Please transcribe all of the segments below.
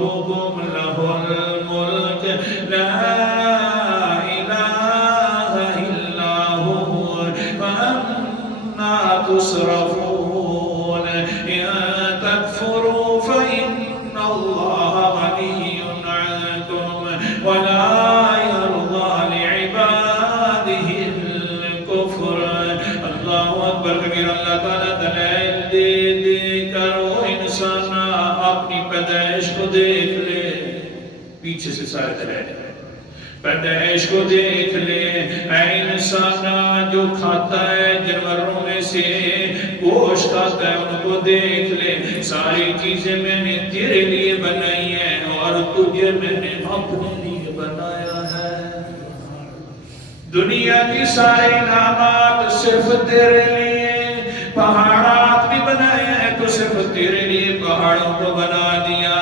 ربكم له الملك لا إله إلا هو فأنا تصرفون إن تكفروا فإن الله غني عنكم ولا يرضى لعباده الكفر اللہ اکبر کبیر اللہ تعالیٰ دلائل دے دے کر وہ انسان اپنی پیدائش کو دیکھ لے پیچھے سے سارے دلائل پیدائش کو دیکھ لے اے انسان جو کھاتا ہے جانوروں میں سے گوشت کھاتا ہے ان کو دیکھ لے ساری چیزیں میں نے تیرے لیے بنائی ہیں اور تجھے میں نے اپنے لیے بنایا ہے دنیا کی سارے انعامات صرف تیرے لیے پہاڑات بھی بنائے ہیں تو صرف تیرے لیے پہاڑوں کو بنا دیا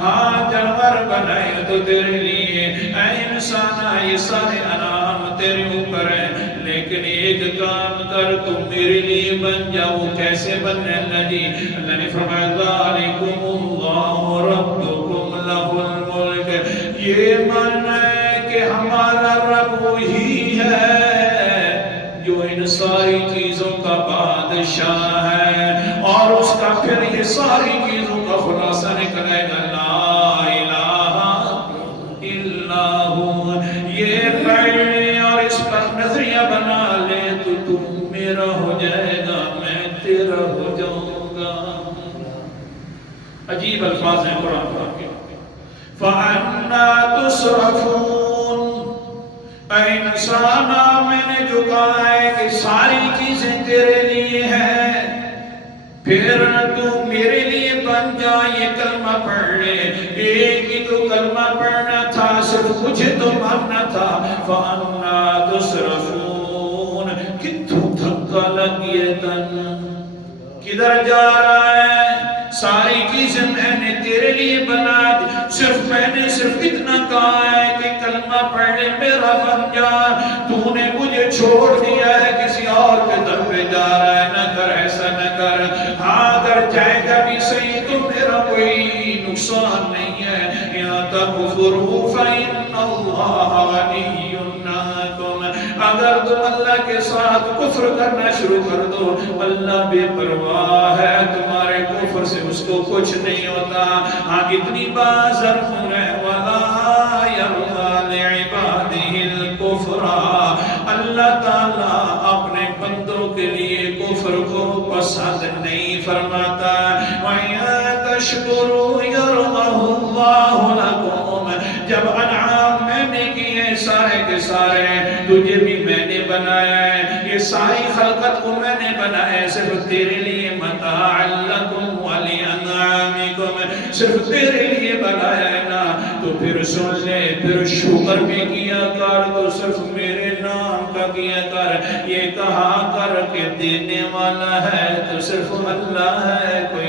ہاں جانور بنائے تو تیرے لیے اے انسان یہ سارے انعام تیرے اوپر ہیں لیکن ایک کام کر تم میرے لیے بن جاؤ کیسے بننے اللہ جی اللہ نے فرمایا ذالکم اللہ ربکم لہ الملک یہ معنی ہے کہ ہمارا رب وہی ہے جو ان ساری چیزوں کا بادشاہ ہے اور اس کا پھر یہ ساری چیزوں کا خلاصہ نکلے گا لا الہ الا ہو یہ پڑھ لے اور اس پر نظریہ بنا لے تو تم میرا ہو جائے گا میں تیرا ہو جاؤں گا عجیب الفاظ ہیں قرآن پاک کے فَأَنَّا تُصْرَفُونَ اے انسانا میں نے جو کہا ہے کہ ساری چیزیں تیرے لیے ہیں پھر تو میرے لیے بن جا یہ کلمہ پڑھ لے ایک ہی تو کلمہ پڑھنا تھا صرف مجھے تو ماننا تھا فَأَنَّا تُصْرَفُونَ کتوں دھکا لگیے تن کدھر جا رہا ہے ساری چیزیں میں نے تیرے لیے بنا دی صرف میں نے صرف اتنا کہا ہے کہ کلمہ پڑھ لے میرا بن جا تو نے مجھے چھوڑ دیا ہے کسی اور کے در پہ جا رہا ہے نہ کر ایسا نہ کر ہاں اگر جائے گا بھی صحیح تو میرا کوئی نقصان نہیں ہے یہاں تکفروا فإن اللہ غنی عنکم اگر تم اللہ کے ساتھ کفر کرنا شروع کر دو اللہ بے پرواہ ہے تمہارے کفر سے اس کو کچھ نہیں ہوتا ہاں اتنی بات ضرور ہے وَلَا يَرْضَى لِعِبَادِهِ الْكُفْرَ اللہ تعالیٰ اپنے بندوں کے لیے کفر کو پسند نہیں فرماتا وَإِن تَشْكُرُوا يَرْضَهُ اللَّهُ لَكُمْ جب انعام میں نے کیے سارے کے سارے تجھے بھی میں نے بنایا ہے یہ ساری خلقت کو میں نے بنایا ہے صرف تیرے لیے متاعا لکم ولِأَنْعَامِكُمْ صرف تیرے لیے بنایا ہے نا تو پھر سن لے پھر شکر بھی کیا کر تو صرف میرے نام کا کیا کر یہ کہا کر کے دینے والا ہے تو صرف اللہ ہے کوئی